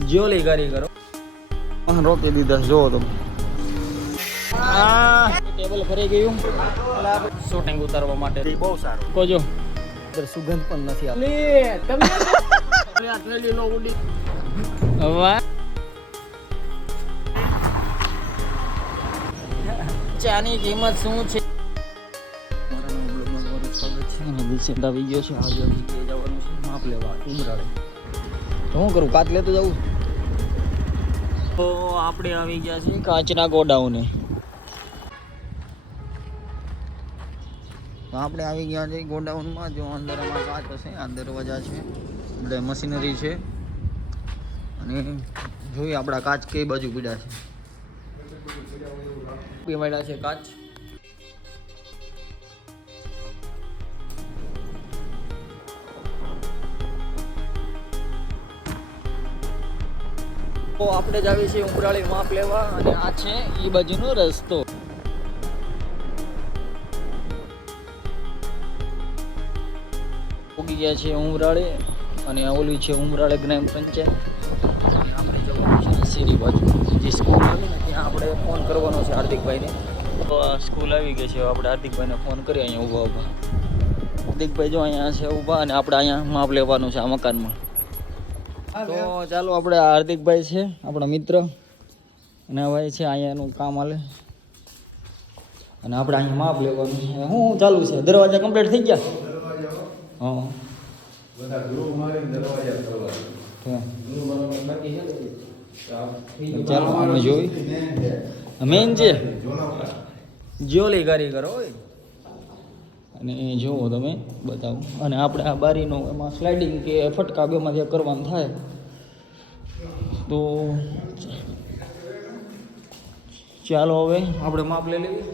જોલી કારીગરો રોકી દીધા જો તમે ટેબલ ફરી ગયું શૂટિંગ ઉતારવા માટે બહુ સારું કોજો સુગંધ પણ નથી વાહ ચાની કિંમત શું છે આવી ગયો છે આજે જવાનું છે માપ લેવા ઉમરાળે શું કરું કાચ લેતો જવું તો આપણે આવી ગયા છીએ કાચના ગોડાઉને તો આપણે આવી ગયા છીએ ગોડાઉનમાં જો અંદર અમારા કાચ હશે આ દરવાજા છે એટલે મશીનરી છે અને જોઈએ આપણા કાચ કઈ બાજુ પીડા છે પીવાડ્યા છે કાચ તો આપણે જ આવીએ છીએ ઉમરાળી માપ લેવા અને આ છે એ બાજુનો રસ્તો ઉગી ગયા છે ઉમરાળી અને ઓલી છે ઉમરાળી ગ્રામ પંચાયત આપણે જવાનું છે શેરી બાજુ જે સ્કૂલ આવી ને ત્યાં આપણે ફોન કરવાનો છે હાર્દિકભાઈને તો આ સ્કૂલ આવી ગઈ છે આપણે હાર્દિકભાઈને ફોન કરીએ અહીંયા ઊભા હાર્દિકભાઈ જો અહીંયા છે ઊભા અને આપણે અહીંયા માપ લેવાનું છે આ મકાનમાં તો ચાલો આપણે હાર્દિકભાઈ છે આપણા મિત્ર અને ભાઈ છે અહીંયાનું કામ હાલે અને આપણે અહીંયા માપ લેવાનું છે શું ચાલુ છે દરવાજા કમ્પ્લીટ થઈ ગયા હા ચાલો અમે જોઈ મેન છે જોલી કારીગરો હોય અને જુઓ તમે બતાવો અને આપણે આ બારીનો એમાં સ્લાઇડિંગ કે ફટકા બેમાં જે કરવાનું થાય તો ચાલો હવે આપણે માપ લઈ લઈએ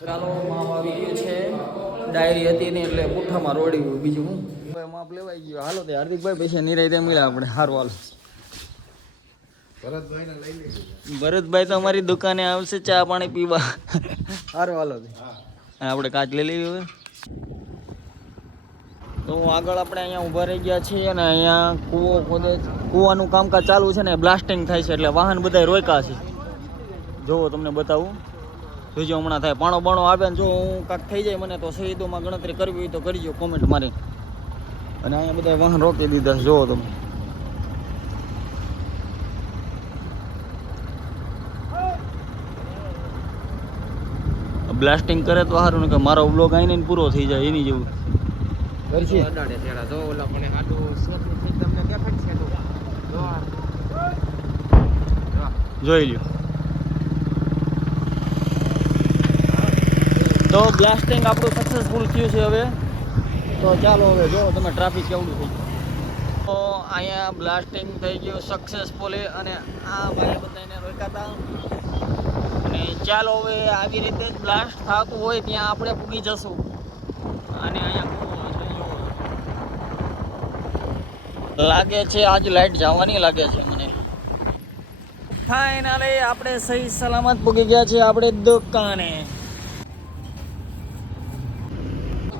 ચાલો માપ આવી ગયું છે ડાયરી હતી ને એટલે પુઠ્ઠામાં રોડી બીજું હું માપ લેવાઈ ગયું હાલો તે હાર્દિકભાઈ પૈસા નિરાય મળ્યા આપણે સારું હાલો ભરતભાઈ તો અમારી દુકાને આવશે ચા પાણી પીવા સારું હાલો આપણે કાચ લઈ લેવી હવે તો આગળ આપણે અહીંયા ઊભા રહી ગયા છીએ અને અહીંયા કૂવો ખોદે કૂવાનું કામકાજ ચાલુ છે ને બ્લાસ્ટિંગ થાય છે એટલે વાહન બધા રોક્યા છે જોવો તમને બતાવું જોજો હમણાં થાય પાણો બાણો આવે ને જો હું કાંક થઈ જાય મને તો શહીદોમાં ગણતરી કરવી હોય તો કરજો કોમેન્ટ મારી અને અહીંયા બધા વાહન રોકી દીધા જોવો તમે બ્લાસ્ટિંગ કરે તો સારું ને કે મારો બ્લોગ આવીને પૂરો થઈ જાય એની જેવું જોઈ લ્યો તો બ્લાસ્ટિંગ આપણું સક્સેસફુલ થયું છે હવે તો ચાલો હવે જો તમે ટ્રાફિક કેવડું થઈ ગયું તો અહીંયા બ્લાસ્ટિંગ થઈ ગયું સક્સેસફુલી અને આ ભાઈ બધાને રોકાતા અને ચાલો હવે આવી રીતે જ બ્લાસ્ટ થતું હોય ત્યાં આપણે પૂગી જશું અને અહીંયા લાગે છે આજ લાઈટ જવાની લાગે છે મને ફાઇનલી આપણે સહી સલામત પૂગી ગયા છે આપણે દુકાને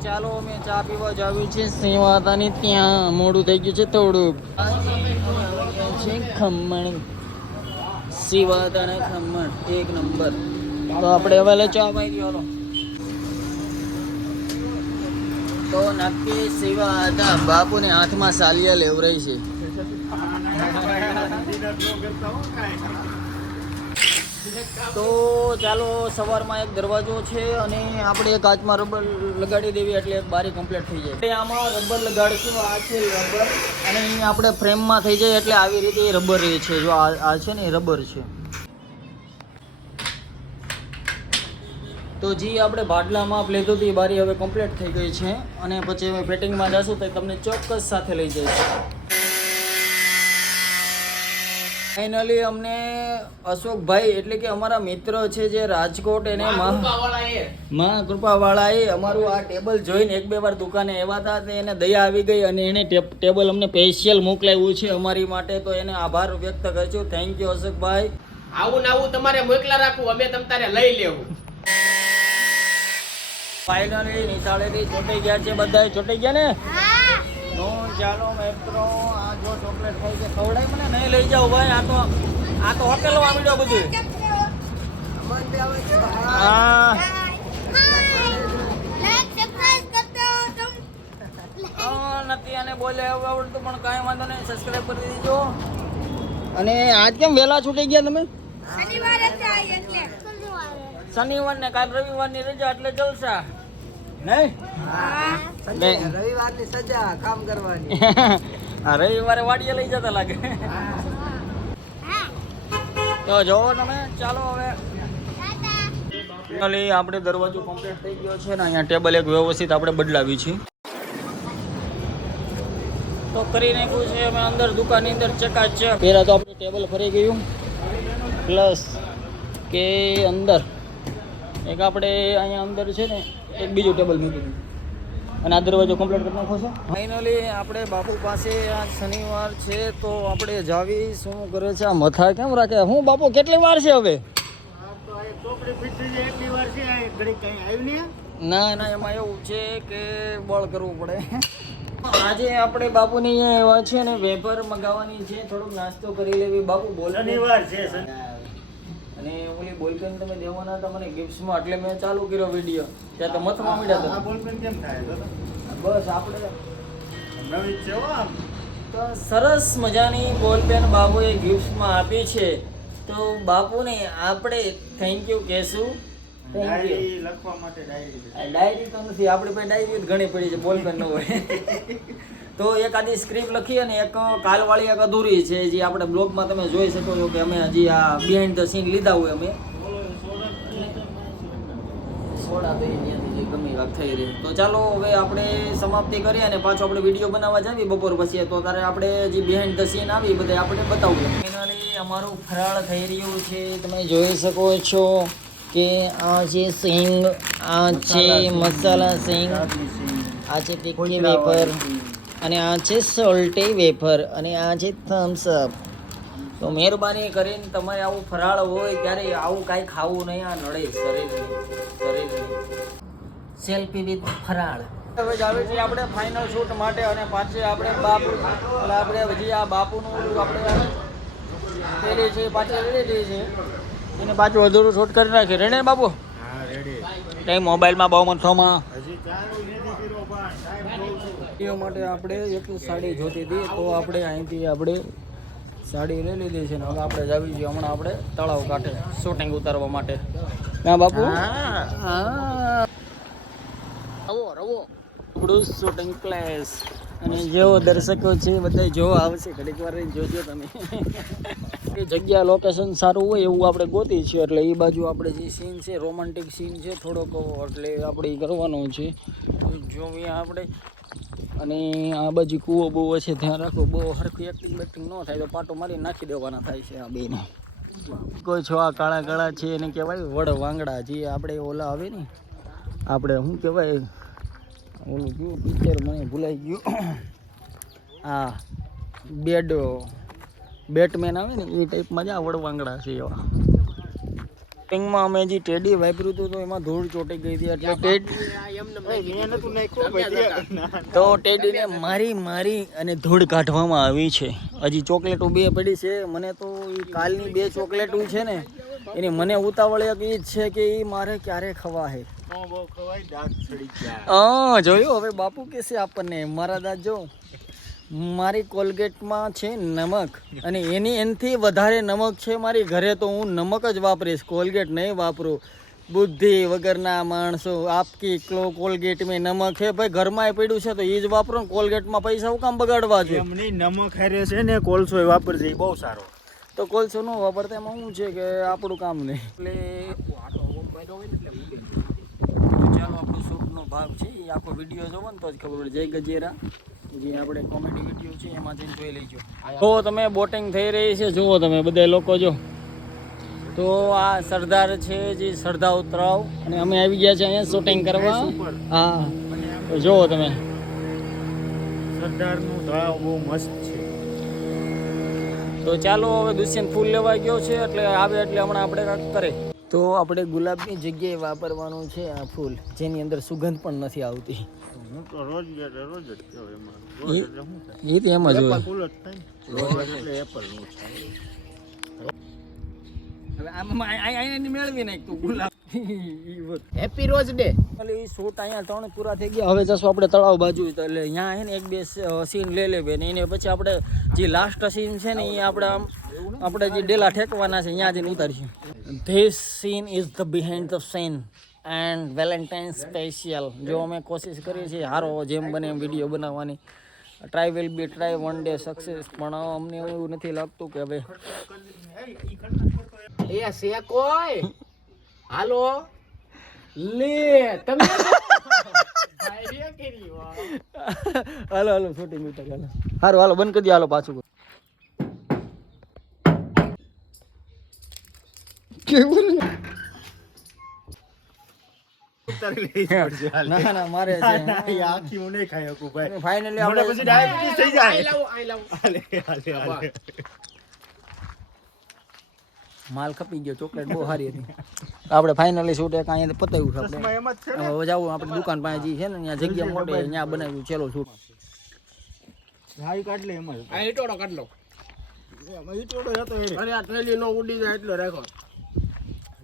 ચાલો અમે ચા પીવા જાવી છે સેવાતાની ત્યાં મોડું થઈ ગયું છે થોડુંક ખમણ સેવાતાના ખમણ એક નંબર તો આપણે હવે લે ચા પાઈ ગયો તો નક્કી સેવાતા બાપુને હાથમાં સાલિયા લેવરાઈ છે તો ચાલો સવારમાં એક દરવાજો છે અને આપણે કાચમાં રબર લગાડી દેવી એટલે એક બારી કમ્પ્લીટ થઈ જાય આમાં રબર લગાડીશું આ છે રબર અને અહીં આપણે ફ્રેમમાં થઈ જાય એટલે આવી રીતે રબર રહે છે જો આ છે ને રબર છે તો જી આપણે ભાડલા માપ લીધું હતી બારી હવે કમ્પ્લીટ થઈ ગઈ છે અને પછી હવે ફિટિંગમાં જશું તો તમને ચોક્કસ સાથે લઈ જઈશ ફાઇનલી અમને અશોકભાઈ એટલે કે અમારા મિત્ર છે જે રાજકોટ એને માં કૃપાવાળાએ અમારું આ ટેબલ જોઈને એક બે વાર દુકાને આવ્યા હતા એને દયા આવી ગઈ અને એને ટેબલ અમને સ્પેશિયલ મોકલાવ્યું છે અમારી માટે તો એને આભાર વ્યક્ત કરજો થેન્ક યુ અશોકભાઈ આવું ને આવું તમારે મોકલા રાખવું અમે તમ તારે લઈ લેવું ફાઇનલી નિશાળેથી ચોટાઈ ગયા છે બધા ચોટાઈ ગયા ને ચાલો મિત્રો, આ જો ચોકલેટ ખાઈ છે, ખવડાય મને નહીં લઈ જાવ ભાઈ. આ તો હોટેલો આવીડો બધું. હા નથી અને બોલે હવે આવડતું પણ કાંઈ વાંધો નહીં, સબસ્ક્રાઇબ કરી દેજો. અને આજ કેમ વહેલા છૂટી ગયા તમે? શનિવાર ને કાલ રવિવાર ની રજા એટલે જલસા નહીં? રવિવારની સજા કામ કરવાની. આ રવિવારે વાડીએ લઈ જતા લાગે. તો જોવો તમે. ચાલો હવે આપણે દરવાજો કમ્પ્લીટ થઈ ગયો છે ને અહીંયા ટેબલ એક વ્યવસ્થિત આપણે બદલાવી છે તો કરી નાખ્યું છે અમે અંદર દુકાનની અંદર ચકાચક. પહેલા તો આપણે ટેબલ ફરી ગયું પ્લસ કે અંદર એક આપણે અહીંયા અંદર છે ને એક બીજું ટેબલ મૂકી દીધું અને આ દરવાજો કમ્પ્લીટ કરી નાખો છો. ફાઇનલી આપણે બાપુ પાસે આ શનિવાર છે તો આપણે જાવી. શું કરે છે આ મથા કેમ રાખે? હું બાપુ કેટલી વાર છે હવે? ના ના એમાં એવું છે કે બળ કરવું પડે. આજે આપણે બાપુની એવા છે ને વેફર મગાવવાની છે, થોડોક નાસ્તો કરી લેવી. બાપુ બોલ શનિવાર છે અને ઓલી બોલપેન તમે દેવાના હતા મને ગિફ્ટમાં એટલે મેં ચાલુ કર્યો વિડીયો. ત્યાં તો મથમાં મળ્યા હતા. બોલપેન કેમ થાય? બસ આપણે નવી છે તો સરસ મજાની બોલપેન બાપુએ ગિફ્ટમાં આપી છે તો બાપુને આપણે થેન્ક યુ કહેશું. લખવા માટે ડાયરી તો નથી આપણી પાસે, ડાયરી ઘણી પડી છે, બોલપેન ન હોય તો એક આદી સ્ક્રિપ્ટ લખી અને એક કાલવાળી એક અધૂરી છે જે આપણે બ્લોગમાં તમે જોઈ શકો છો કે અમે હજી આ બિહાઇન્ડ ધ સીન લીધા હોય અમે સોડા તો એની જે ગમી વાત થઈ રહી. તો ચાલો હવે આપણે સમાપ્તિ કરીએ અને પાછો આપણે વિડીયો બનાવવા જાવી બપોર પછી. તો તારે આપણે જે બિહાઇન્ડ ધ સીન આવી બધે આપણે બતાવવું. ફાઇનલી અમારું ફરાળ થઈ રહ્યું છે, તમે જોઈ શકો છો કે આ છે સિંગ, આ છે મસાલા સિંગ, આ છે તીખી વેફર અને આ છે સોલ્ટી વેફર અને આ છે થમ્સ અપ. તો મહેરબાની કરીને તમારે આવું ફરાળ હોય ત્યારે આવું કાંઈ ખાવું નહીં. આ નડે શરીરને. સેલ્ફી વિથ ફરાળ. હવે જ આવે છે આપણે ફાઇનલ શૂટ માટે અને પાછી આપણે બાપુ એટલે આપણે હજી આ બાપુનું આપણે પેલી છે પાછી રેડી છે એને પાછું અધૂરું શૂટ કરી નાખી. રેડી બાપુ? કઈ મોબાઈલમાં બહુ મથોમાં વિડીયો માટે આપણે એક સાડી જોતી હતી તો આપણે અહીંથી આપણે સાડી લઈ લીધી છે ને હવે આપણે જાવી છીએ હમણાં આપણે તળાવ કાંઠે શૂટિંગ ઉતારવા માટે. ના બાપુ? રવો આપણું શૂટિંગ પ્લેસ અને જેવો દર્શકો છે બધા જોવા આવશે. ઘડીક વાર જોજો તમે. એ જગ્યા લોકેશન સારું હોય એવું આપણે ગોતી છીએ એટલે એ બાજુ આપણે જે સીન છે રોમેન્ટિક સીન છે થોડોક એટલે આપણે કરવાનો છે જોઈએ આપણે. અને આ બાજુ કૂવો બહુ છે ધ્યાન રાખો, બહુ હરખી એક્ટિંગ બેક્ટિંગ ન થાય તો પાટો મારી નાખી દેવાના થાય છે આ બેને. કોઈ છો આ કાળા કાળા છે એને કહેવાય વડ વાંગડા. જે આપણે ઓલા આવે ને આપણે શું કહેવાય ઓલું કયું પિક્ચર મને ભૂલાઈ ગયું, હા બેટમેન આવે ને એ ટાઈપમાં જ આ વડવાંગડા છે એવા. પિંગમાં અમે જે ટેડી વાપર્યું હતું તો એમાં ધૂળ ચોટી ગઈ હતી એટલે તો ટેડીને મારી અને ધૂળ કાઢવામાં આવી છે. હજી ચોકલેટો બે પડી છે. મને તો એ કાલની 2 ચોકલેટો છે ને એની મને ઉતાવળ એક એ જ છે કે એ મારે ક્યારે ખવાય. જોયું હવે બાપુ કહેશે આપણને મારા દાંત જો મારી કોલગેટમાં છે નમક અને એનાથી વધારે નમક છે મારી ઘરે તો હું નમક જ વાપરીશ, કોલગેટ નહીં વાપરું. બુદ્ધિ વગરના માણસો આપકી કોલગેટ મેં નમક હે ભાઈ, ઘરમાં પડ્યું છે તો એ જ વાપરો ને કોલગેટમાં પૈસા હું કામ બગાડવા છે? એમની નમક હારે છે ને કોલસો વાપરજે બહુ સારો. તો કોલસો ન વાપરતા એમાં શું છે કે આપણું કામ નહીં એટલે ચાલો આપણો શૂટનો ભાગ છે એ આખો વિડીયો જોવો ને તો જ ખબર પડે. જય ગજેરા જે આપણે કોમેડી વિડીયો છે એમાં જઈને જોઈ લેજો. જો તમે બોટિંગ થઈ રહી છે, જુઓ તમે બધા લોકો જો. તો આ સરદાર છે જે સરદાર તળાવ અને અમે આવી ગયા છે અહીંયા શૂટિંગ કરવા. હા તો જુઓ તમે સરદારનું તળાવ બહુ મસ્ત છે. તો ચાલો હવે દુષ્યંત ફૂલ લેવા ગયો છે એટલે આવે એટલે હમણાં આપણે કાંઈક કરે. તો આપણે ગુલાબની જગ્યાએ વાપરવાનું છે આ ફૂલ જેની અંદર સુગંધ પણ નથી આવતી. હું તો રોજ જ કહેવાય એમાં. રોજ એટલે શું થાય? એ તો એમ જ હોય. ફૂલ જ થાય ને. રોજ એટલે એપલ નું થાય. હવે આમાં અહીંયા મેળવી નાખ તું ગુલાબ. હેપી રોજ ડે. એટલે એ શૂટ અહીંયા 3 પૂરા થઈ ગયા. હવે જશું આપણે તળાવ બાજુ. એટલે અહીંયા છે ને 1-2 સીન લઈ લેવે ને એને પછી આપણે જે લાસ્ટ સીન છે ને એ આપણે જે ડેલા ઠેકવાના છે ત્યાં જઈને ઉતારીશું. This scene is the behind the scene and Valentine special. જો અમે કોશિશ કરીએ છીએ સારો જેમ બને એમ વિડીયો બનાવવાની. Try will be try one day success. પણ અમને એવું નથી લાગતું કે હવે એ છે કોઈ હાલો લે તમે આઈડિયા કરી વાહ. હાલો શૂટિંગ મીટર હાલો સારું હાલો બંધ કરી દે. હાલો પાછું કેવું ના મારે છે આખી હું નહીં ખાઈ શકું ભાઈ. ફાઇનલી મને આપણે પછી ડાયાબિટીસ થઈ જાય. આઈ લાવ હાલે. માલ ખપી ગયો. ચોકલેટ બહુ સારી હતી. આપણે ફાઇનલી શૂટ એક અહીંયા પતાવ્યું છે ચશ્મા આપણે. એમ જ છે ને. હવે જાવું આપણે દુકાન પાસે જે છે ને ત્યાં જગ્યા મોટી ત્યાં બનાવ્યું છેલ્લો શૂટ. હા ઈ કાઢ લે એમ જ. આ ઈટોડો કાઢ લો. એમાં ઈ ટોળો હતો એ. અરે આ થેલી નો ઉડી જાય એટલો રાખો.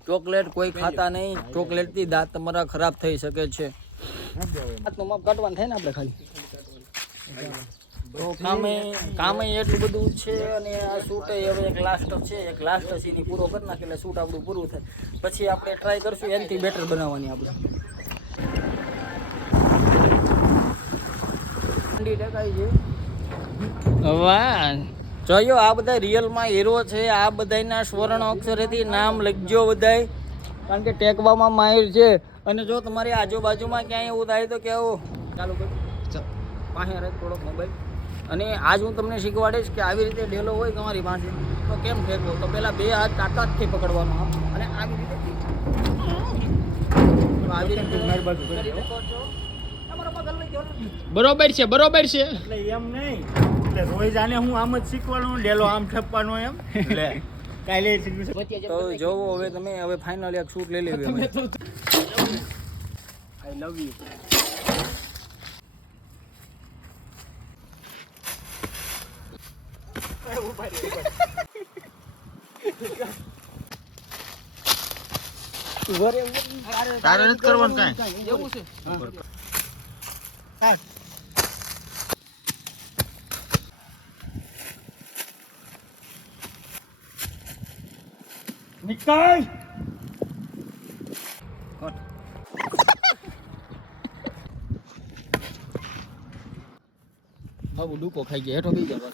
ચોકલેટ કોઈ ખાતા નહીં. ચોકલેટથી દાંત તમારા ખરાબ થઈ શકે છે. દાંતનું માપ કાઢવાનું થાય ને આપણે ખાલી. તો કામે એટલું બધું છે. અને આ શૂટ હવે એક લાસ્ટ છે. એક લાસ્ટ સીન પૂરો કરી નાખે એટલે શૂટ આપણું પૂરું થાય. પછી આપણે ટ્રાય કરશું એનાથી બેટર બનાવવાની આપણે. વાહ જોયો આ બધા રિયલમાં હીરો છે. આ બધાના સ્વર્ણ અક્ષરેથી નામ લખજો બધાય. કારણ કે ટેકવામાં માહિર છે. અને જો તમારી આજુબાજુમાં ક્યાંય એવું થાય તો કેવું ચાલુ કર પાસે રાખ થોડોક મોબાઈલ. અને આજ હું તમને શીખવાડીશ કે આવી રીતે ડેલો હોય તમારી પાસે તો કેમ ફેંકવો. તો પહેલાં 2 હાથ તાકાતથી પકડવાનો અને આવી રીતે મારી બાજુ કરી શકો છો. તમારો પગલ લઈ જાઓ. બરોબર છે બરોબર છે. એટલે એમ નહીં. એટલે રોજ આને હું આમ જ શીખવાનું ડેલો આમ ઠપવાનો એમ. લે કાલે શીખવું. તો જોવો હવે તમે હવે ફાઇનલી એક શૂટ લઈ લેવી અમે. આઈ લવ યુ. તારે નથી કરવાનું કાંઈ. એવું છે નિકાલ. બાબુ ડૂકો ખાઈ ગયા. હેઠો બી ગયા.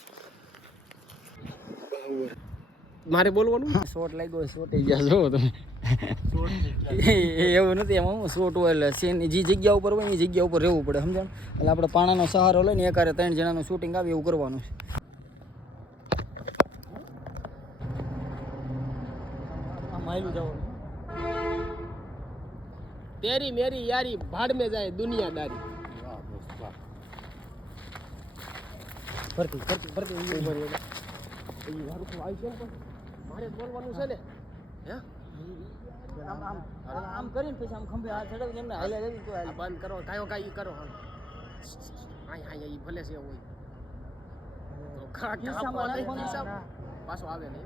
મારે બોલવાનું શોટ લાગ્યો. શોટ ગયા જો તમે. એવું નથી એમાં હું શોટ હોય એટલે સીન જે જગ્યા ઉપર હોય એ જગ્યા ઉપર રહેવું પડે સમજણ. એટલે આપણે પાણાનો સહારો લઈને એકારે 3 જણાનું શૂટિંગ આવે એવું કરવાનું છે. તેરી મેરી યારી ભાડ में જાય દુનિયાદારી. મારે બોલવાનું છે ને હે આમ કરીને પછી આમ ખંભે હાથ ચડાવીને એમને હાલ્યા જવી તો આ બંધ કરો કાયો કાઈ કરો હાલ આય ઈ ભલે છે હોય તો ખિસ્સામાં નાખવાનું. પાછો આવે ને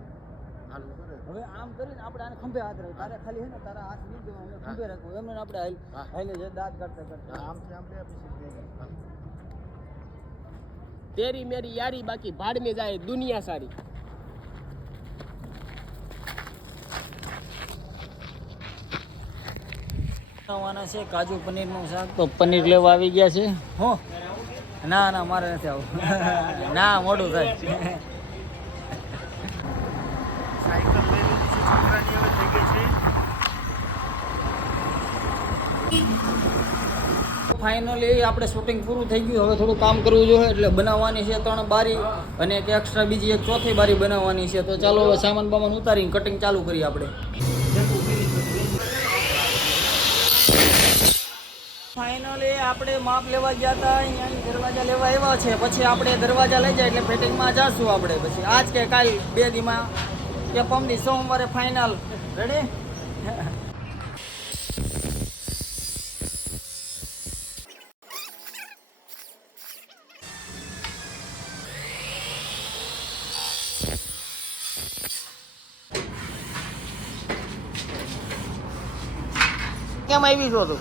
હાલો હવે આમ કરીને આપણે આને ખંભે હાથ રાખો. તારે ખાલી હે ને તારા હાથ લીધો અને ખંભે રાખો એમને આપણે હાલે છે દાંત કાઢતા આમથી આમ લે પછી તેરી મેરી યારી બાકી ભાડ में જાય દુનિયા સારી. બનાવવાના છે કાજુ પનીરનું શાક. તો પનીર લેવા આવી ગયા છે. હો ના મારે નથી આવું. ના મોડું થાય. સાયકલ લઈ લીધી છે છોકરાની હવે થઈ ગઈ છે. ફાઇનલી આપણે શૂટિંગ પૂરું થઈ ગયું. હવે થોડું કામ કરવું જોઈએ. એટલે બનાવવાની છે 3 બારી અને એક એક્સ્ટ્રા બીજી એક ચોથી બારી બનાવવાની છે. તો ચાલો હવે સામાન બામાન ઉતારીને કટિંગ ચાલુ કરીએ આપણે. ફાઇનલી આપણે માપ લેવા ગયા હતા. અહીંયાની દરવાજા લેવા આવ્યા છે. પછી આપણે દરવાજા લઈ જાય એટલે ફિટિંગમાં જાશું આપણે. પછી આજ કે કાલ 2 દીમાં કે પમદી સોમવારે ફાઇનલ. રેડી કેમ આવી છો તું?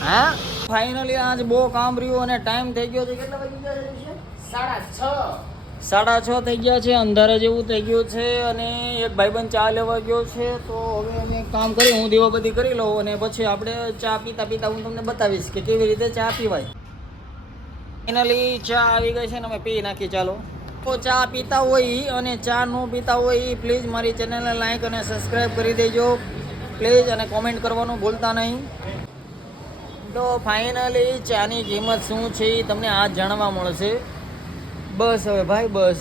હા ફાઇનલી આજ બહુ કામ રહ્યું અને ટાઈમ થઈ ગયો છે. કેટલા વાગી ગયા છે? 6:30. 6:30 થઈ ગયા છે. અંધારા જેવું થઈ ગયું છે અને એક ભાઈબંધ ચા લેવા ગયો છે. તો હવે અમે એક કામ કરી, હું દીવાબત્તી કરી લઉં અને પછી આપણે ચા પીતા પીતા હું તમને બતાવીશ કે કેવી રીતે ચા પીવાય. ફાઇનલી ચા આવી ગઈ છે ને અમે પી નાખી. ચાલો, તો ચા પીતા હોય અને ચા ન પીતા હોય પ્લીઝ મારી ચેનલને લાઈક અને સબસ્ક્રાઈબ કરી દેજો પ્લીઝ, અને કોમેન્ટ કરવાનું ભૂલતા નહીં. તો ફાઇનલી ચાની કિંમત શું છે એ તમને આજ જાણવા મળશે. બસ હવે ભાઈ બસ.